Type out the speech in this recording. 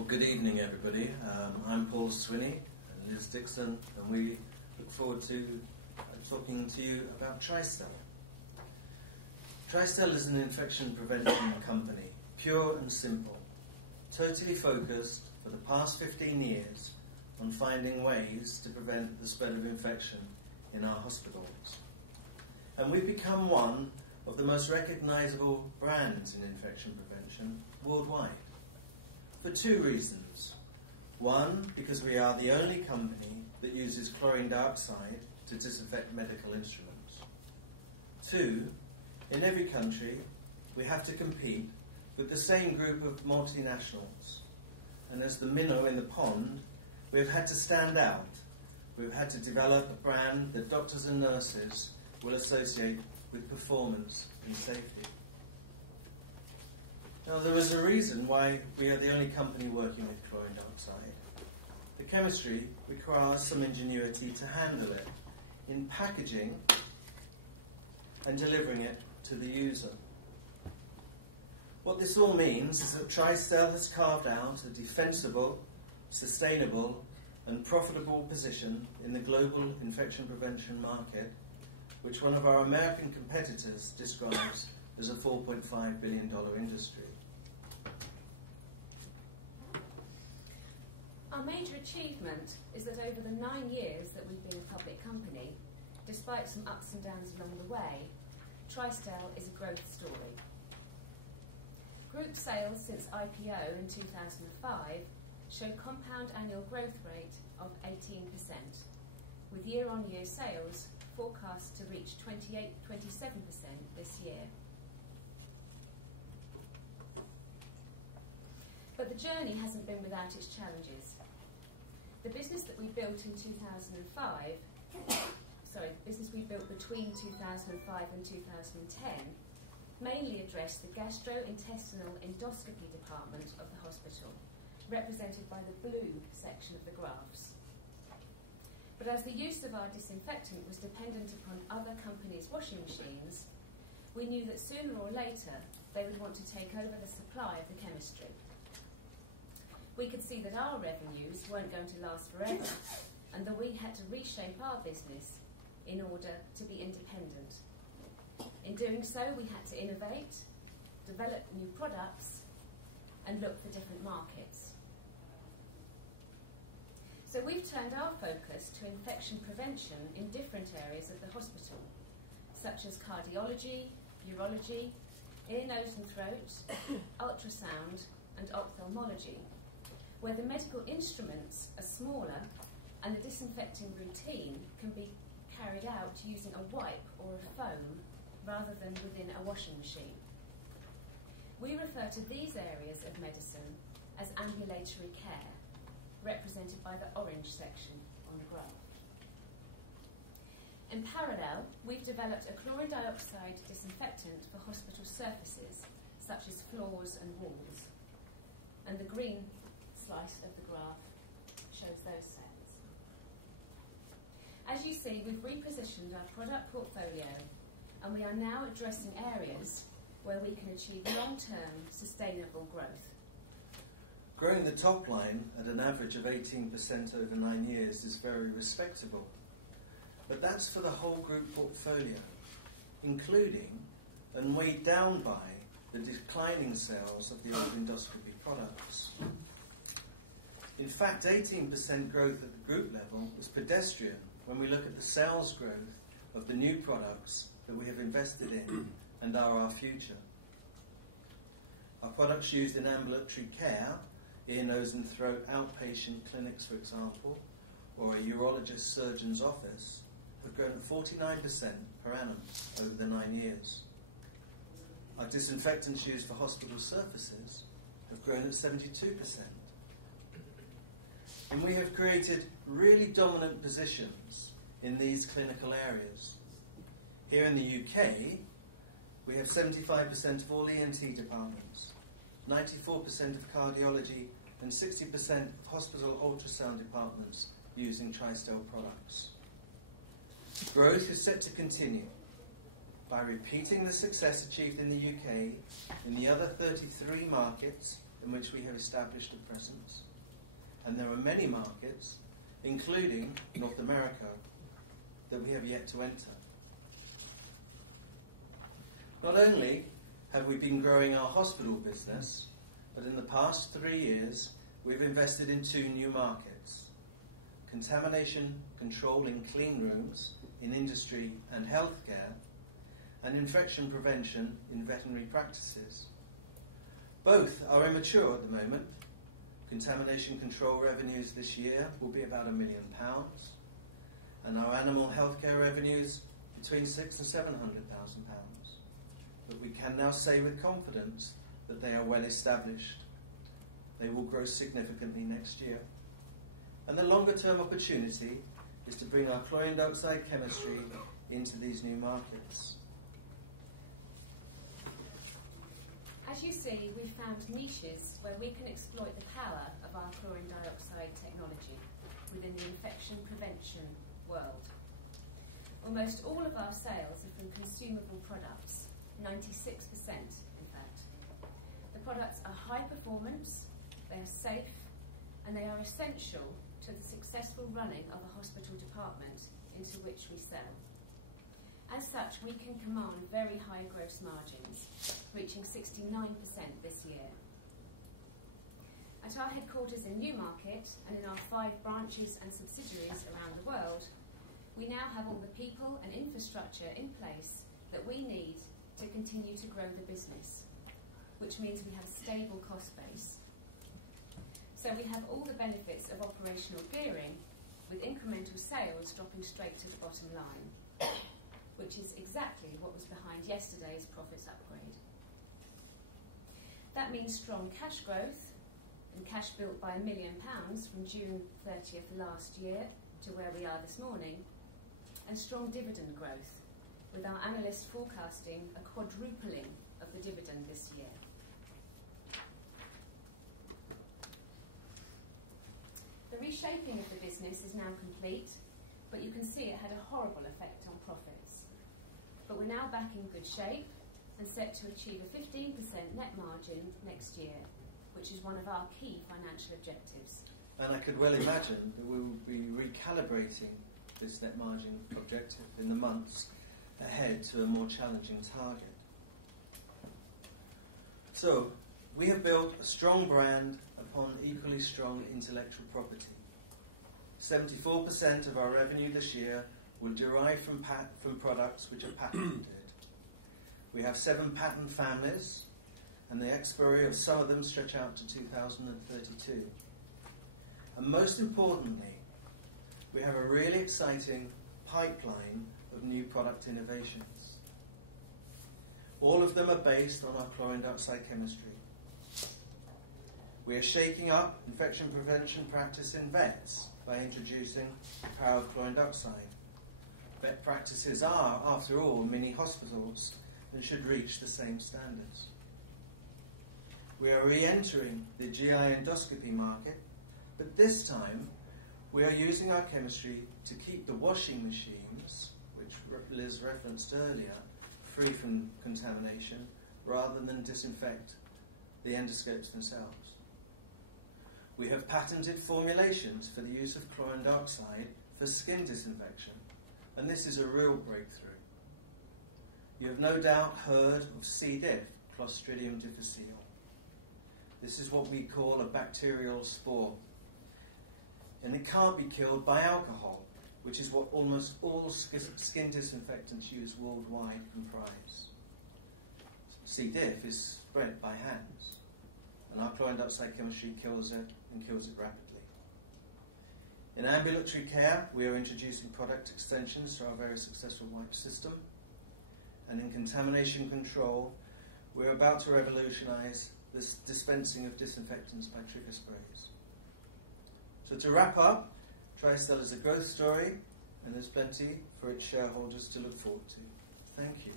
Well, good evening, everybody. I'm Paul Swinney and Liz Dixon, and we look forward to talking to you about Tristel. Tristel is an infection prevention company, pure and simple, totally focused for the past 15 years on finding ways to prevent the spread of infection in our hospitals. And we've become one of the most recognizable brands in infection prevention worldwide. For two reasons. One, because we are the only company that uses chlorine dioxide to disinfect medical instruments. Two, in every country, we have to compete with the same group of multinationals. And as the minnow in the pond, we've had to stand out. We've had to develop a brand that doctors and nurses will associate with performance and safety. Now, there is a reason why we are the only company working with chlorine dioxide. The chemistry requires some ingenuity to handle it in packaging and delivering it to the user. What this all means is that Tristel has carved out a defensible, sustainable and profitable position in the global infection prevention market, which one of our American competitors describes as a $4.5 billion industry. Our major achievement is that over the 9 years that we've been a public company, despite some ups and downs along the way, Tristel is a growth story. Group sales since IPO in 2005 show compound annual growth rate of 18%, with year-on-year sales forecast to reach 27% this year. But the journey hasn't been without its challenges. The business that we built in 2005, the business we built between 2005 and 2010, mainly addressed the gastrointestinal endoscopy department of the hospital, represented by the blue section of the graphs. But as the use of our disinfectant was dependent upon other companies' washing machines, we knew that sooner or later they would want to take over the supply of the chemistry. We could see that our revenues weren't going to last forever, and that we had to reshape our business in order to be independent. In doing so, we had to innovate, develop new products, and look for different markets. So we've turned our focus to infection prevention in different areas of the hospital, such as cardiology, urology, ear, nose and throat, ultrasound, and ophthalmology, where the medical instruments are smaller and the disinfecting routine can be carried out using a wipe or a foam rather than within a washing machine. We refer to these areas of medicine as ambulatory care, represented by the orange section on the graph. In parallel, we've developed a chlorine dioxide disinfectant for hospital surfaces, such as floors and walls. And the green slice of the graph shows those sales. As you see, we've repositioned our product portfolio, and we are now addressing areas where we can achieve long-term sustainable growth. Growing the top line at an average of 18% over 9 years is very respectable. But that's for the whole group portfolio, including and weighed down by the declining sales of the old endoscopy products. In fact, 18% growth at the group level is pedestrian when we look at the sales growth of the new products that we have invested in and are our future. Our products used in ambulatory care, ear, nose and throat outpatient clinics, for example, or a urologist surgeon's office, have grown at 49% per annum over the 9 years. Our disinfectants used for hospital surfaces have grown at 72%. And we have created really dominant positions in these clinical areas. Here in the UK, we have 75% of all ENT departments, 94% of cardiology, and 60% of hospital ultrasound departments using Tristel products. Growth is set to continue by repeating the success achieved in the UK in the other 33 markets in which we have established a presence, and there are many markets, including North America, that we have yet to enter. Not only have we been growing our hospital business, but in the past 3 years, we've invested in 2 new markets: contamination control in clean rooms, in industry and healthcare, and infection prevention in veterinary practices. Both are immature at the moment. Contamination control revenues this year will be about £1 million, and our animal healthcare revenues between £600,000 and £700,000. But we can now say with confidence that they are well established. They will grow significantly next year. And the longer term opportunity is to bring our chlorine dioxide chemistry into these new markets. As you see, we've found niches where we can exploit the power of our chlorine dioxide technology within the infection prevention world. Almost all of our sales are from consumable products, 96% in fact. The products are high performance, they are safe, and they are essential to the successful running of a hospital department into which we sell. As such, we can command very high gross margins, reaching 69% this year. At our headquarters in Newmarket and in our 5 branches and subsidiaries around the world, we now have all the people and infrastructure in place that we need to continue to grow the business, which means we have a stable cost base. So we have all the benefits of operational gearing, with incremental sales dropping straight to the bottom line, which is exactly what was behind yesterday's profits upgrade. That means strong cash growth, and cash built by £1 million from June 30th last year to where we are this morning, and strong dividend growth, with our analysts forecasting a quadrupling of the dividend this year. The reshaping of the business is now complete, but you can see it had a horrible effect on profits. But we're now back in good shape and set to achieve a 15% net margin next year, which is one of our key financial objectives. And I could well imagine that we will be recalibrating this net margin objective in the months ahead to a more challenging target. So, we have built a strong brand upon equally strong intellectual property. 74% of our revenue this year will derive from products which are patented. We have 7 patent families, and the expiry of some of them stretch out to 2032. And most importantly, we have a really exciting pipeline of new product innovations. All of them are based on our chlorine dioxide chemistry. We are shaking up infection prevention practice in vets by introducing the power of chlorine dioxide. Vet practices are, after all, mini hospitals and should reach the same standards. We are re-entering the GI endoscopy market, but this time we are using our chemistry to keep the washing machines, which Liz referenced earlier, free from contamination, rather than disinfect the endoscopes themselves. We have patented formulations for the use of chlorine dioxide for skin disinfection, and this is a real breakthrough. You have no doubt heard of C. diff, Clostridium difficile. This is what we call a bacterial spore, and it can't be killed by alcohol, which is what almost all skin disinfectants used worldwide comprise. C. diff is spread by hands, and our chlorine dioxide chemistry kills it, and kills it rapidly. In ambulatory care, we are introducing product extensions to our very successful wipe system, and in contamination control, we're about to revolutionize this dispensing of disinfectants by trigger sprays. So to wrap up, Tristel is a growth story, and there's plenty for its shareholders to look forward to. Thank you.